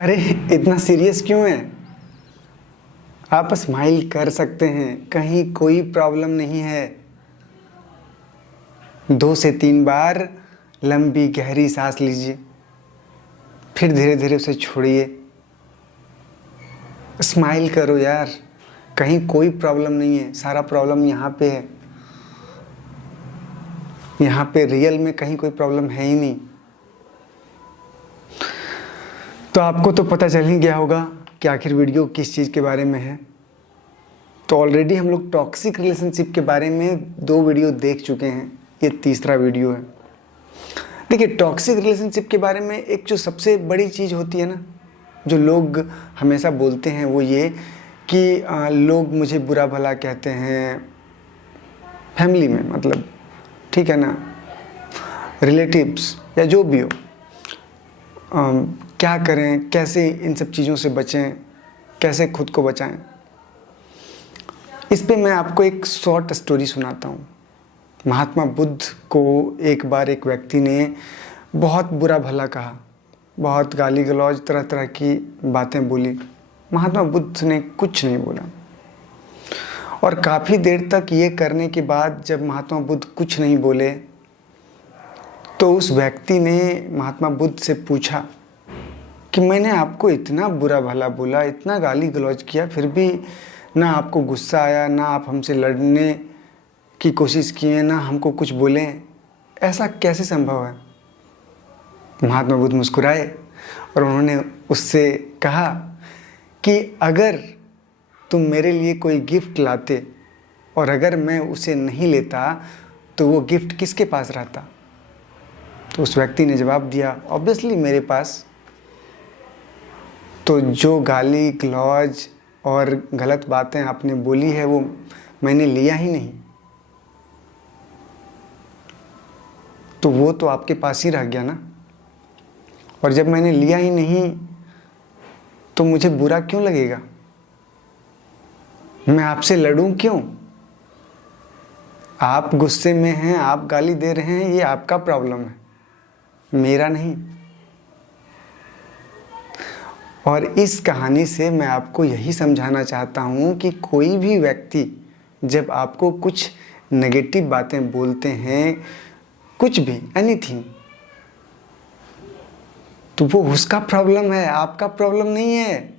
अरे इतना सीरियस क्यों है। आप स्माइल कर सकते हैं, कहीं कोई प्रॉब्लम नहीं है। 2 से 3 बार लंबी गहरी सांस लीजिए, फिर धीरे धीरे उसे छोड़िए। स्माइल करो यार, कहीं कोई प्रॉब्लम नहीं है। सारा प्रॉब्लम यहाँ पे है। यहाँ पे रियल में कहीं कोई प्रॉब्लम है ही नहीं। तो आपको तो पता चल ही गया होगा कि आखिर वीडियो किस चीज़ के बारे में है। तो ऑलरेडी हम लोग टॉक्सिक रिलेशनशिप के बारे में 2 वीडियो देख चुके हैं, ये तीसरा वीडियो है। देखिए, टॉक्सिक रिलेशनशिप के बारे में एक जो सबसे बड़ी चीज़ होती है ना, जो लोग हमेशा बोलते हैं, वो ये कि लोग मुझे बुरा भला कहते हैं फैमिली में, मतलब ठीक है ना, रिलेटिव्स या जो भी हो। क्या करें, कैसे इन सब चीज़ों से बचें, कैसे खुद को बचाएं। इस पे मैं आपको एक शॉर्ट स्टोरी सुनाता हूँ। महात्मा बुद्ध को एक बार एक व्यक्ति ने बहुत बुरा भला कहा, बहुत गाली गलौज, तरह तरह की बातें बोली। महात्मा बुद्ध ने कुछ नहीं बोला, और काफ़ी देर तक ये करने के बाद जब महात्मा बुद्ध कुछ नहीं बोले, तो उस व्यक्ति ने महात्मा बुद्ध से पूछा कि मैंने आपको इतना बुरा भला बोला, इतना गाली गलौज किया, फिर भी ना आपको गुस्सा आया, ना आप हमसे लड़ने की कोशिश किए, ना हमको कुछ बोले, ऐसा कैसे संभव है। महात्मा बुद्ध मुस्कुराए और उन्होंने उससे कहा कि अगर तुम मेरे लिए कोई गिफ्ट लाते और अगर मैं उसे नहीं लेता, तो वो गिफ्ट किसके पास रहता। तो उस व्यक्ति ने जवाब दिया, ऑब्वियसली मेरे पास। तो जो गाली गलौज और गलत बातें आपने बोली है, वो मैंने लिया ही नहीं, तो वो तो आपके पास ही रह गया ना। और जब मैंने लिया ही नहीं, तो मुझे बुरा क्यों लगेगा, मैं आपसे लड़ूं क्यों। आप गुस्से में हैं, आप गाली दे रहे हैं, ये आपका प्रॉब्लम है, मेरा नहीं। और इस कहानी से मैं आपको यही समझाना चाहता हूँ कि कोई भी व्यक्ति जब आपको कुछ नेगेटिव बातें बोलते हैं, कुछ भी, एनीथिंग, तो वो उसका प्रॉब्लम है, आपका प्रॉब्लम नहीं है।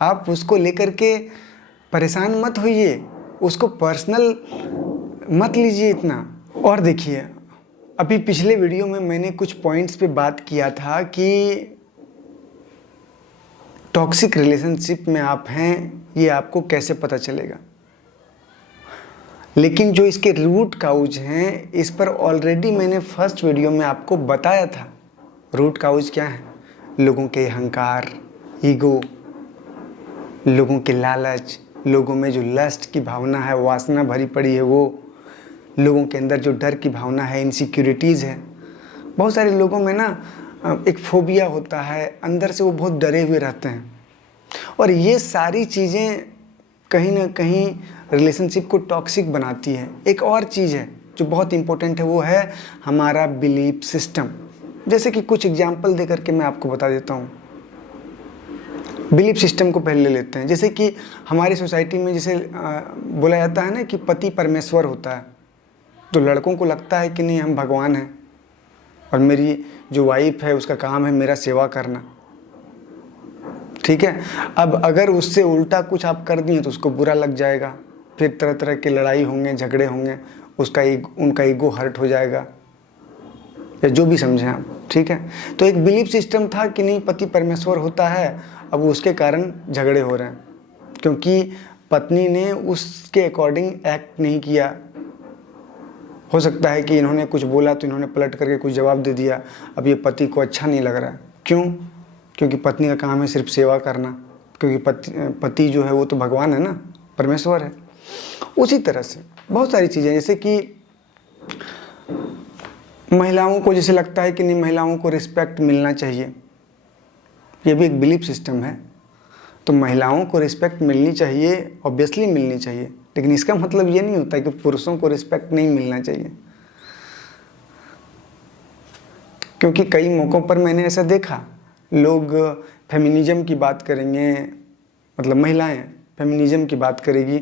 आप उसको लेकर के परेशान मत होइए, उसको पर्सनल मत लीजिए इतना। और देखिए, अभी पिछले वीडियो में मैंने कुछ पॉइंट्स पे बात किया था कि टॉक्सिक रिलेशनशिप में आप हैं, ये आपको कैसे पता चलेगा। लेकिन जो इसके रूट काउज हैं, इस पर ऑलरेडी मैंने फर्स्ट वीडियो में आपको बताया था। रूट काउज क्या है? लोगों के अहंकार, ईगो, लोगों के लालच, लोगों में जो लस्ट की भावना है, वासना भरी पड़ी है, वो लोगों के अंदर जो डर की भावना है, इनसिक्योरिटीज़ है। बहुत सारे लोगों में ना एक फोबिया होता है, अंदर से वो बहुत डरे हुए रहते हैं। और ये सारी चीज़ें कहीं ना कहीं रिलेशनशिप को टॉक्सिक बनाती है। एक और चीज़ है जो बहुत इंपॉर्टेंट है, वो है हमारा बिलीफ सिस्टम। जैसे कि कुछ एग्जाम्पल दे करके मैं आपको बता देता हूँ। बिलीफ सिस्टम को पहले लेते हैं। जैसे कि हमारी सोसाइटी में जैसे बोला जाता है ना कि पति परमेश्वर होता है, तो लड़कों को लगता है कि नहीं, हम भगवान हैं और मेरी जो वाइफ है उसका काम है मेरा सेवा करना, ठीक है। अब अगर उससे उल्टा कुछ आप कर दिए तो उसको बुरा लग जाएगा, फिर तरह तरह की लड़ाई होंगे, झगड़े होंगे, उनका ईगो हर्ट हो जाएगा, या जो भी समझें आप, ठीक है। तो एक बिलीफ सिस्टम था कि नहीं, पति परमेश्वर होता है, अब उसके कारण झगड़े हो रहे हैं क्योंकि पत्नी ने उसके अकॉर्डिंग एक्ट नहीं किया। हो सकता है कि इन्होंने कुछ बोला तो इन्होंने पलट करके कुछ जवाब दे दिया। अब ये पति को अच्छा नहीं लग रहा है। क्यों? क्योंकि पत्नी का काम है सिर्फ सेवा करना, क्योंकि पति जो है वो तो भगवान है ना, परमेश्वर है। उसी तरह से बहुत सारी चीज़ें, जैसे कि महिलाओं को जैसे लगता है कि नहीं, महिलाओं को रिस्पेक्ट मिलना चाहिए, ये भी एक बिलीफ सिस्टम है। तो महिलाओं को रिस्पेक्ट मिलनी चाहिए, ऑब्वियसली मिलनी चाहिए, लेकिन इसका मतलब ये नहीं होता कि पुरुषों को रिस्पेक्ट नहीं मिलना चाहिए। क्योंकि कई मौक़ों पर मैंने ऐसा देखा, लोग फेमिनिज्म की बात करेंगे, मतलब महिलाएं फेमिनिज्म की बात करेगी,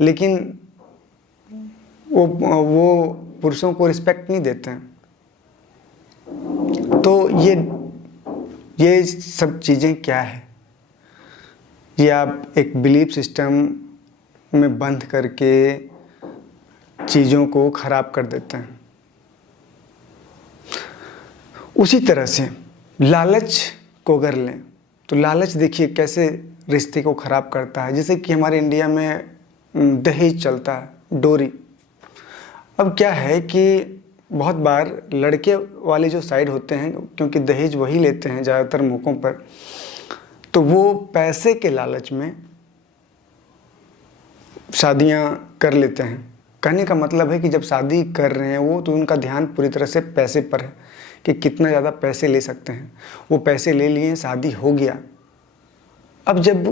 लेकिन वो पुरुषों को रिस्पेक्ट नहीं देते हैं। तो ये सब चीज़ें क्या है? ये आप एक बिलीफ सिस्टम में बंद करके चीज़ों को ख़राब कर देते हैं। उसी तरह से लालच को अगर लें तो लालच देखिए कैसे रिश्ते को ख़राब करता है। जैसे कि हमारे इंडिया में दहेज चलता है, डोरी। अब क्या है कि बहुत बार लड़के वाले जो साइड होते हैं, क्योंकि दहेज वही लेते हैं ज़्यादातर मौक़ों पर, तो वो पैसे के लालच में शादियाँ कर लेते हैं। कहने का मतलब है कि जब शादी कर रहे हैं वो, तो उनका ध्यान पूरी तरह से पैसे पर है कि कितना ज़्यादा पैसे ले सकते हैं। वो पैसे ले लिए, शादी हो गया। अब जब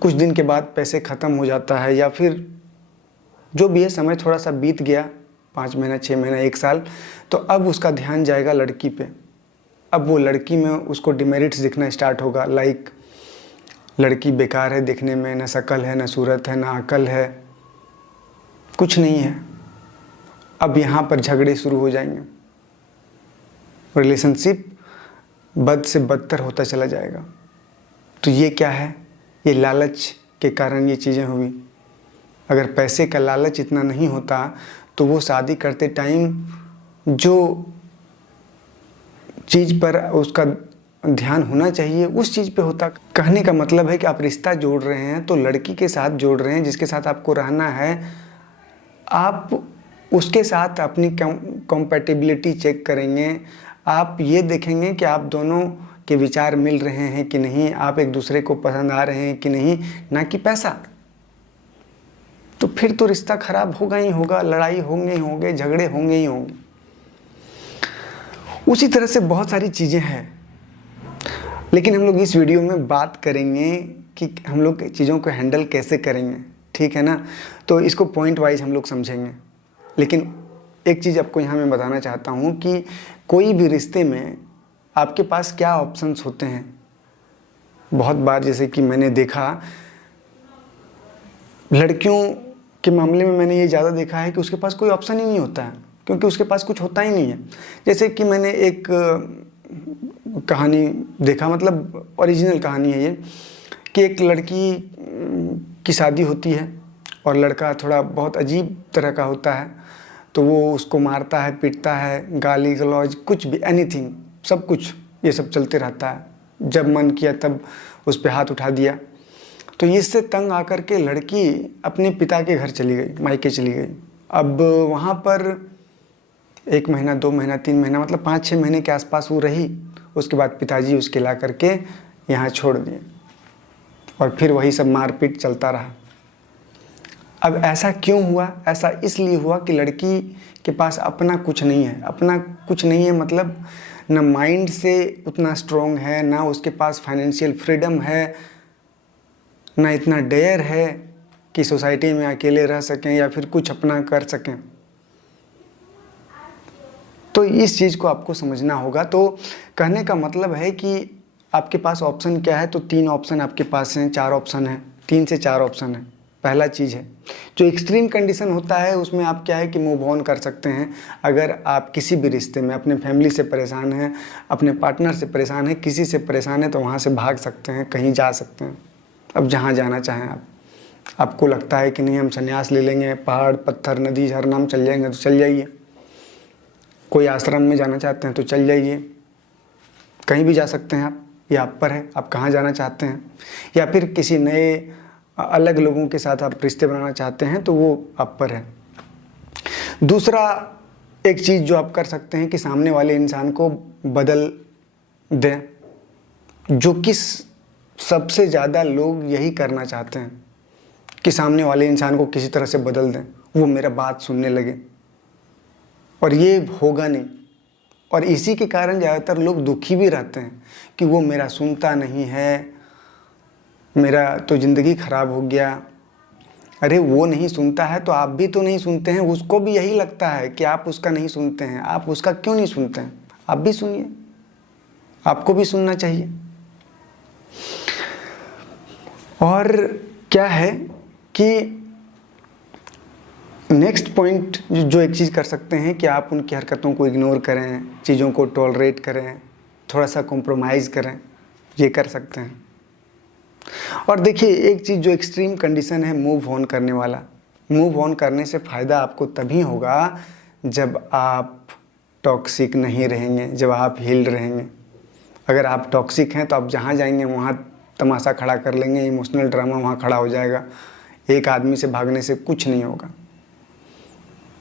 कुछ दिन के बाद पैसे ख़त्म हो जाता है, या फिर जो भी है, समय थोड़ा सा बीत गया, 5 महीना, 6 महीना, 1 साल, तो अब उसका ध्यान जाएगा लड़की पे। अब वो लड़की में उसको डिमेरिट्स दिखना स्टार्ट होगा, लाइक लड़की बेकार है दिखने में, ना शक्ल है, ना सूरत है, ना अकल है, कुछ नहीं है। अब यहाँ पर झगड़े शुरू हो जाएंगे, रिलेशनशिप बद से बदतर होता चला जाएगा। तो ये क्या है? ये लालच के कारण ये चीज़ें हुई। अगर पैसे का लालच इतना नहीं होता तो वो शादी करते टाइम जो चीज़ पर उसका ध्यान होना चाहिए उस चीज़ पे होता। कहने का मतलब है कि आप रिश्ता जोड़ रहे हैं तो लड़की के साथ जोड़ रहे हैं जिसके साथ आपको रहना है। आप उसके साथ अपनी कंपैटिबिलिटी चेक करेंगे। आप ये देखेंगे कि आप दोनों के विचार मिल रहे हैं कि नहीं, आप एक दूसरे को पसंद आ रहे हैं कि नहीं, ना कि पैसा। तो फिर तो रिश्ता खराब होगा ही होगा, लड़ाई होंगे ही होंगे, झगड़े होंगे ही होंगे। उसी तरह से बहुत सारी चीज़ें हैं, लेकिन हम लोग इस वीडियो में बात करेंगे कि हम लोग चीज़ों को हैंडल कैसे करेंगे, ठीक है ना। तो इसको पॉइंट वाइज हम लोग समझेंगे। लेकिन एक चीज़ आपको यहाँ मैं बताना चाहता हूँ कि कोई भी रिश्ते में आपके पास क्या ऑप्शंस होते हैं। बहुत बार जैसे कि मैंने देखा, लड़कियों के मामले में मैंने ये ज़्यादा देखा है कि उसके पास कोई ऑप्शन ही नहीं होता है, क्योंकि उसके पास कुछ होता ही नहीं है। जैसे कि मैंने एक कहानी देखा, मतलब ओरिजिनल कहानी है ये, कि एक लड़की की शादी होती है और लड़का थोड़ा बहुत अजीब तरह का होता है। तो वो उसको मारता है, पीटता है, गाली गलौज, कुछ भी, एनीथिंग, सब कुछ ये सब चलते रहता है। जब मन किया तब उस पर हाथ उठा दिया। तो इससे तंग आकर के लड़की अपने पिता के घर चली गई, मायके चली गई। अब वहाँ पर 1 महीना, 2 महीना, 3 महीना, मतलब 5-6 महीने के आसपास वो रही। उसके बाद पिताजी उसके ला करके यहाँ छोड़ दिए और फिर वही सब मारपीट चलता रहा। अब ऐसा क्यों हुआ? ऐसा इसलिए हुआ कि लड़की के पास अपना कुछ नहीं है। अपना कुछ नहीं है मतलब ना माइंड से उतना स्ट्रॉन्ग है, ना उसके पास फाइनेंशियल फ्रीडम है, ना इतना डेयर है कि सोसाइटी में अकेले रह सकें या फिर कुछ अपना कर सकें। तो इस चीज़ को आपको समझना होगा। तो कहने का मतलब है कि आपके पास ऑप्शन क्या है? तो 3 ऑप्शन आपके पास हैं, 4 ऑप्शन हैं, 3 से 4 ऑप्शन है। पहला चीज़ है जो एक्सट्रीम कंडीशन होता है, उसमें आप क्या है कि मूव ऑन कर सकते हैं। अगर आप किसी भी रिश्ते में अपने फैमिली से परेशान हैं, अपने पार्टनर से परेशान हैं, किसी से परेशान हैं, तो वहाँ से भाग सकते हैं, कहीं जा सकते हैं। अब जहाँ जाना चाहें आपको लगता है कि नहीं हम संन्यास ले लेंगे, पहाड़, पत्थर, नदी, झरना में चल जाएंगे, तो चल जाइए। कोई आश्रम में जाना चाहते हैं तो चल जाइए, कहीं भी जा सकते हैं आप, ये आप पर है, आप कहाँ जाना चाहते हैं। या फिर किसी नए अलग लोगों के साथ आप रिश्ते बनाना चाहते हैं तो वो आप पर है। दूसरा एक चीज़ जो आप कर सकते हैं कि सामने वाले इंसान को बदल दें, जो कि सबसे ज़्यादा लोग यही करना चाहते हैं कि सामने वाले इंसान को किसी तरह से बदल दें, वो मेरा बात सुनने लगे। और ये होगा नहीं, और इसी के कारण ज़्यादातर लोग दुखी भी रहते हैं कि वो मेरा सुनता नहीं है, मेरा तो ज़िंदगी ख़राब हो गया। अरे वो नहीं सुनता है तो आप भी तो नहीं सुनते हैं। उसको भी यही लगता है कि आप उसका नहीं सुनते हैं। आप उसका क्यों नहीं सुनते हैं? आप भी सुनिए, आपको भी सुनना चाहिए। और क्या है कि नेक्स्ट पॉइंट जो एक चीज़ कर सकते हैं कि आप उनकी हरकतों को इग्नोर करें, चीज़ों को टॉलरेट करें, थोड़ा सा कॉम्प्रोमाइज़ करें, ये कर सकते हैं। और देखिए एक चीज़ जो एक्सट्रीम कंडीशन है मूव ऑन करने वाला, मूव ऑन करने से फ़ायदा आपको तभी होगा जब आप टॉक्सिक नहीं रहेंगे, जब आप हील्ड रहेंगे। अगर आप टॉक्सिक हैं तो आप जहाँ जाएंगे वहाँ तमाशा खड़ा कर लेंगे, इमोशनल ड्रामा वहाँ खड़ा हो जाएगा, एक आदमी से भागने से कुछ नहीं होगा।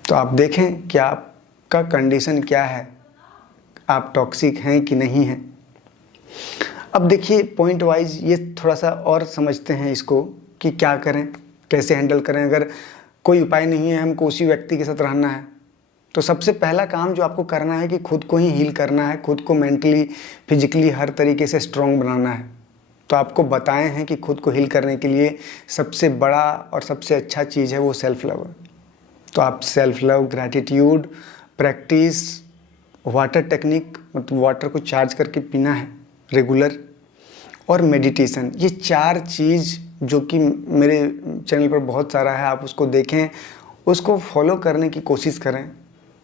तो आप देखें कि आपका कंडीशन क्या है, आप टॉक्सिक हैं कि नहीं हैं। अब देखिए पॉइंट वाइज ये थोड़ा सा और समझते हैं इसको कि क्या करें, कैसे हैंडल करें। अगर कोई उपाय नहीं है, हमको उसी व्यक्ति के साथ रहना है, तो सबसे पहला काम जो आपको करना है कि खुद को ही हील करना है, खुद को मेंटली फिजिकली हर तरीके से स्ट्रॉन्ग बनाना है। तो आपको बताए हैं कि खुद को हील करने के लिए सबसे बड़ा और सबसे अच्छा चीज़ है वो सेल्फ लव है। तो आप self love, gratitude, practice, water technique, मतलब वाटर को चार्ज करके पीना है रेगुलर, और मेडिटेशन, ये 4 चीज़ जो कि मेरे चैनल पर बहुत सारा है, आप उसको देखें, उसको फॉलो करने की कोशिश करें,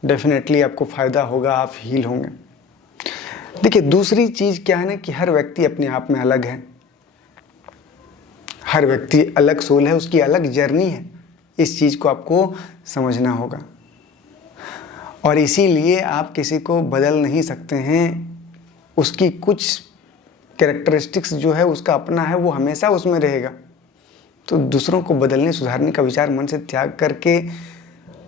डेफिनेटली आपको फ़ायदा होगा, आप हील होंगे। देखिए दूसरी चीज़ क्या है ना कि हर व्यक्ति अपने आप में अलग है, हर व्यक्ति अलग सोल है, उसकी अलग जर्नी है। इस चीज़ को आपको समझना होगा और इसीलिए आप किसी को बदल नहीं सकते हैं। उसकी कुछ कैरेक्टरिस्टिक्स जो है उसका अपना है, वो हमेशा उसमें रहेगा। तो दूसरों को बदलने सुधारने का विचार मन से त्याग करके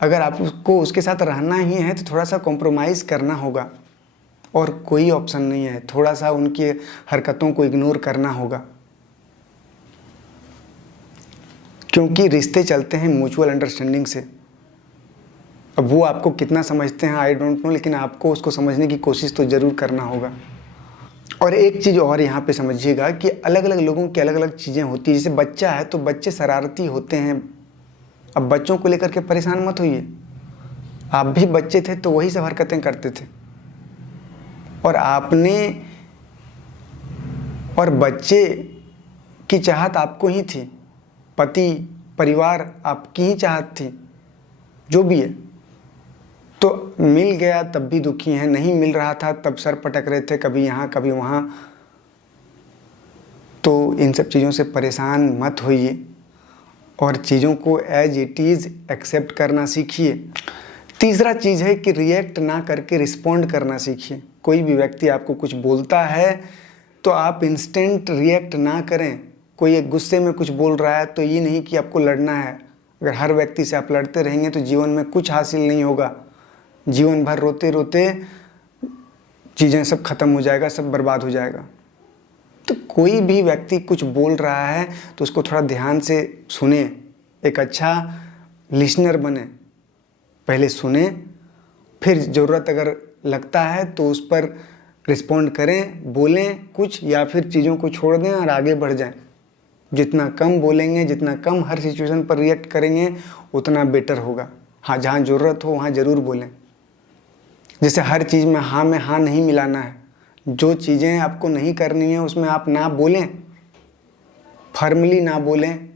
अगर आपको उसके साथ रहना ही है तो थोड़ा सा कॉम्प्रोमाइज़ करना होगा और कोई ऑप्शन नहीं है। थोड़ा सा उनकी हरकतों को इग्नोर करना होगा, क्योंकि रिश्ते चलते हैं म्यूचुअल अंडरस्टैंडिंग से। अब वो आपको कितना समझते हैं आई डोंट नो, लेकिन आपको उसको समझने की कोशिश तो ज़रूर करना होगा। और एक चीज़ और यहाँ पे समझिएगा कि अलग अलग लोगों की अलग अलग चीज़ें होती हैं। जैसे बच्चा है तो बच्चे शरारती होते हैं, अब बच्चों को लेकर के परेशान मत होइए, आप भी बच्चे थे तो वही सब हरकतें करते थे और आपने और बच्चे की चाहत आपको ही थी, पति परिवार आपकी ही चाहत थी, जो भी है। तो मिल गया तब भी दुखी हैं, नहीं मिल रहा था तब सर पटक रहे थे, कभी यहाँ कभी वहाँ। तो इन सब चीज़ों से परेशान मत होइए और चीज़ों को एज इट इज़ एक्सेप्ट करना सीखिए। तीसरा चीज़ है कि रिएक्ट ना करके रिस्पॉन्ड करना सीखिए। कोई भी व्यक्ति आपको कुछ बोलता है तो आप इंस्टेंट रिएक्ट ना करें। कोई एक गुस्से में कुछ बोल रहा है तो ये नहीं कि आपको लड़ना है। अगर हर व्यक्ति से आप लड़ते रहेंगे तो जीवन में कुछ हासिल नहीं होगा, जीवन भर रोते रोते चीज़ें सब खत्म हो जाएगा, सब बर्बाद हो जाएगा। तो कोई भी व्यक्ति कुछ बोल रहा है तो उसको थोड़ा ध्यान से सुने, एक अच्छा लिसनर बने, पहले सुने, फिर ज़रूरत अगर लगता है तो उस पर रिस्पॉन्ड करें, बोलें कुछ या फिर चीज़ों को छोड़ दें और आगे बढ़ जाएं। जितना कम बोलेंगे, जितना कम हर सिचुएशन पर रिएक्ट करेंगे उतना बेटर होगा। हाँ, जहाँ ज़रूरत हो वहाँ ज़रूर बोलें। जैसे हर चीज़ में हाँ नहीं मिलाना है, जो चीज़ें आपको नहीं करनी है उसमें आप ना बोलें, फर्मली ना बोलें।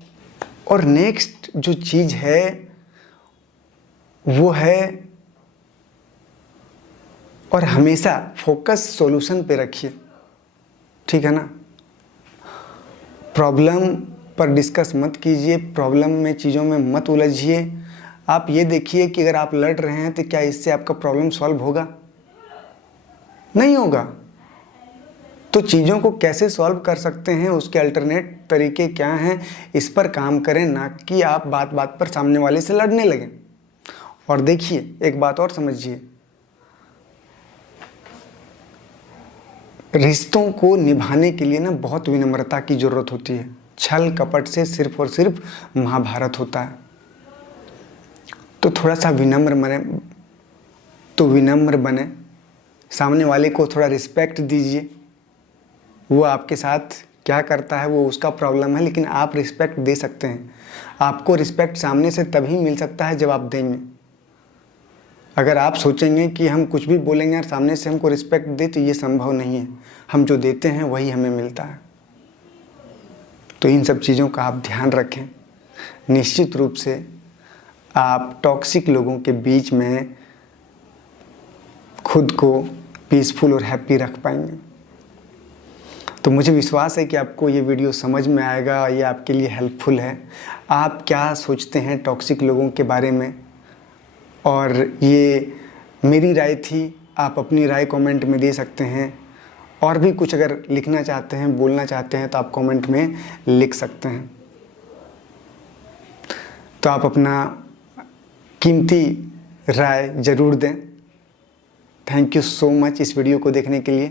और नेक्स्ट जो चीज़ है वो है, और हमेशा फोकस सॉल्यूशन पे रखिए, ठीक है ना। प्रॉब्लम पर डिस्कस मत कीजिए, प्रॉब्लम में चीज़ों में मत उलझिए। आप ये देखिए कि अगर आप लड़ रहे हैं तो क्या इससे आपका प्रॉब्लम सॉल्व होगा? नहीं होगा। तो चीज़ों को कैसे सॉल्व कर सकते हैं, उसके अल्टरनेट तरीके क्या हैं, इस पर काम करें, ना कि आप बात बात पर सामने वाले से लड़ने लगें। और देखिए एक बात और समझिए, रिश्तों को निभाने के लिए ना बहुत विनम्रता की ज़रूरत होती है। छल कपट से सिर्फ और सिर्फ महाभारत होता है। तो थोड़ा सा विनम्र बने, सामने वाले को थोड़ा रिस्पेक्ट दीजिए। वो आपके साथ क्या करता है वो उसका प्रॉब्लम है, लेकिन आप रिस्पेक्ट दे सकते हैं। आपको रिस्पेक्ट सामने से तभी मिल सकता है जब आप देंगे। अगर आप सोचेंगे कि हम कुछ भी बोलेंगे और सामने से हमको रिस्पेक्ट दे, तो ये संभव नहीं है। हम जो देते हैं वही हमें मिलता है। तो इन सब चीज़ों का आप ध्यान रखें। निश्चित रूप से आप टॉक्सिक लोगों के बीच में खुद को पीसफुल और हैप्पी रख पाएंगे। तो मुझे विश्वास है कि आपको ये वीडियो समझ में आएगा, ये आपके लिए हेल्पफुल है। आप क्या सोचते हैं टॉक्सिक लोगों के बारे में, और ये मेरी राय थी, आप अपनी राय कमेंट में दे सकते हैं। और भी कुछ अगर लिखना चाहते हैं, बोलना चाहते हैं, तो आप कमेंट में लिख सकते हैं। तो आप अपना कीमती राय ज़रूर दें। थैंक यू सो मच इस वीडियो को देखने के लिए।